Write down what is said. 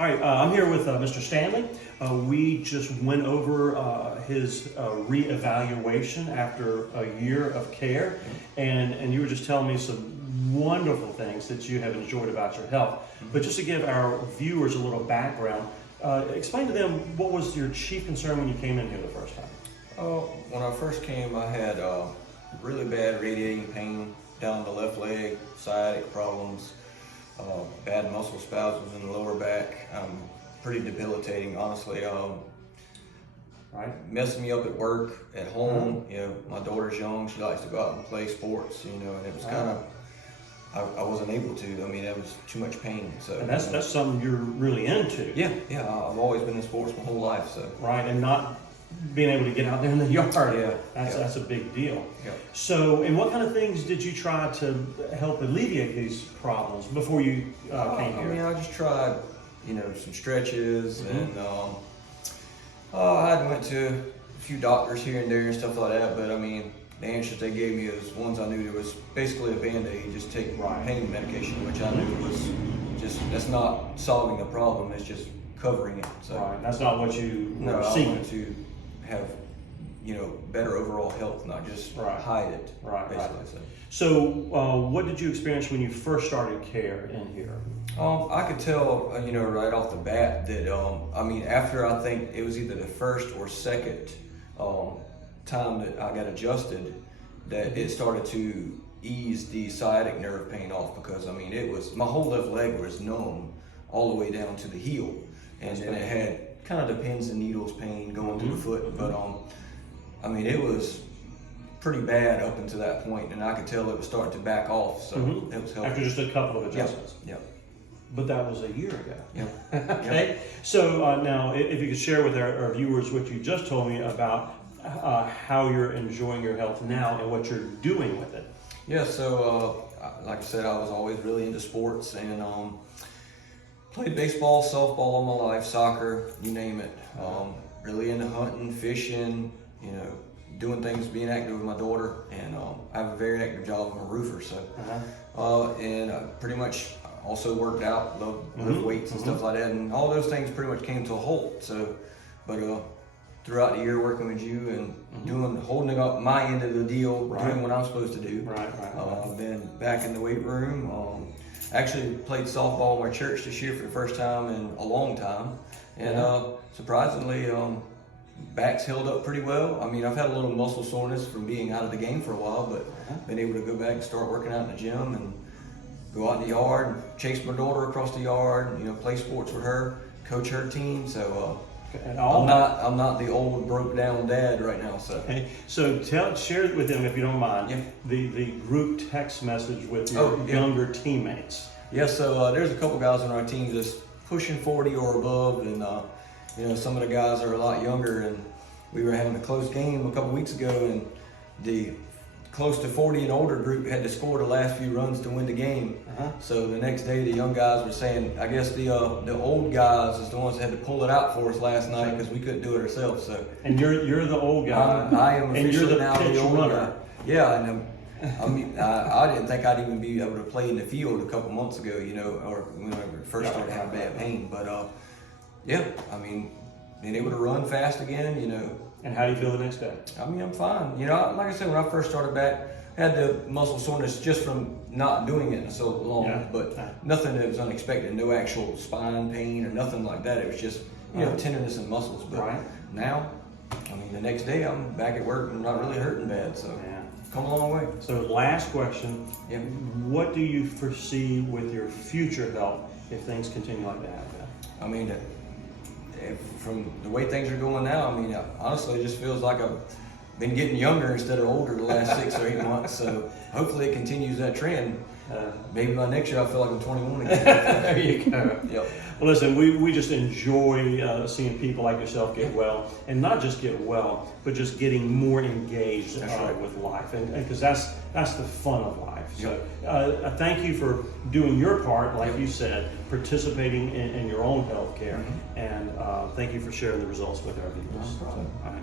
All right, I'm here with Mr. Stanley. We just went over his reevaluation after a year of care, and you were just telling me some wonderful things that you have enjoyed about your health. But just to give our viewers a little background, explain to them what was your chief concern when you came in here the first time? When I first came, I had really bad radiating pain down the left leg, sciatic problems, bad muscle spasms in the lower back, pretty debilitating, honestly. Right. Messed me up at work, at home. You know, my daughter's young; she likes to go out and play sports. You know, and it was kind of, I wasn't able to. I mean, it was too much pain. So, and that's something you're really into. Yeah. I've always been in sports my whole life. So. Right, and not being able to get out there in the yard. Yeah. That's a big deal. Yeah. So, and what kind of things did you try to help alleviate these problems before you came here? I mean, I just tried, you know, some stretches, and I went to a few doctors here and there and stuff like that. But I mean, the answers they gave me is ones I knew there was basically a Band-Aid, just take pain medication, which I knew was just, that's not solving the problem, it's just covering it. So, right, that's not what you were I seeking. wanted to have, you know, better overall health, not just hide it, basically. So, what did you experience when you first started care in here? I could tell, you know, right off the bat that, I mean, after I think it was either the first or second time that I got adjusted, that it started to ease the sciatic nerve pain off, because, I mean, it was, my whole left leg was numb all the way down to the heel. And then it had kind of the pins and needles pain going through the foot. But, I mean, it was pretty bad up until that point, and I could tell it was starting to back off, so it was helpful. After just a couple of adjustments? Yeah. But that was a year ago. Yeah. Okay, so now if you could share with our viewers what you just told me about how you're enjoying your health now and what you're doing with it. Yeah, so like I said, I was always really into sports, and played baseball, softball all my life, soccer, you name it. Really into hunting, fishing, you know, doing things, being active with my daughter, and I have a very active job. I'm a roofer, so and I pretty much also worked out, love lift weights and stuff like that, and all those things pretty much came to a halt. So, but throughout the year working with you and holding up my end of the deal, doing what I'm supposed to do. I've been back in the weight room. Actually played softball in my church this year for the first time in a long time, and surprisingly, back's held up pretty well. I mean, I've had a little muscle soreness from being out of the game for a while, but been able to go back and start working out in the gym and go out in the yard and chase my daughter across the yard, and, you know, play sports with her, coach her team. So I'm not the old broke down dad right now. So so share with them, if you don't mind, the group text message with your younger teammates. Yeah, so there's a couple guys on our team just pushing 40 or above, and you know, some of the guys are a lot younger, and we were having a close game a couple weeks ago, and the close to 40 and older group had to score the last few runs to win the game. So the next day, the young guys were saying, I guess the old guys is the ones that had to pull it out for us last night because we couldn't do it ourselves. So and you're the old guy. I am officially now the old runner. guy. Yeah, and I mean, I didn't think I'd even be able to play in the field a couple months ago, you know, or when I first started having bad pain. But yeah, I mean, being able to run fast again, you know. And how do you feel the next day? I mean, I'm fine. You know, like I said, when I first started back, I had the muscle soreness just from not doing it so long, but nothing that was unexpected. No actual spine pain or nothing like that. It was just, you know, tenderness in muscles. But now, I mean, the next day I'm back at work and not really hurting bad. So come a long way. So last question, what do you foresee with your future health if things continue like that? I mean, from the way things are going now, I mean, honestly, it just feels like I've been getting younger instead of older the last 6 or 8 months. So hopefully it continues that trend. Maybe by next year I feel like I'm 21 again. There you go. Yep. Well, listen, we just enjoy seeing people like yourself get well, and not just get well, but just getting more engaged with life, and because that's the fun of life. So thank you for doing your part, like you said, participating in your own health care, and thank you for sharing the results with our viewers. No problem. So, all right.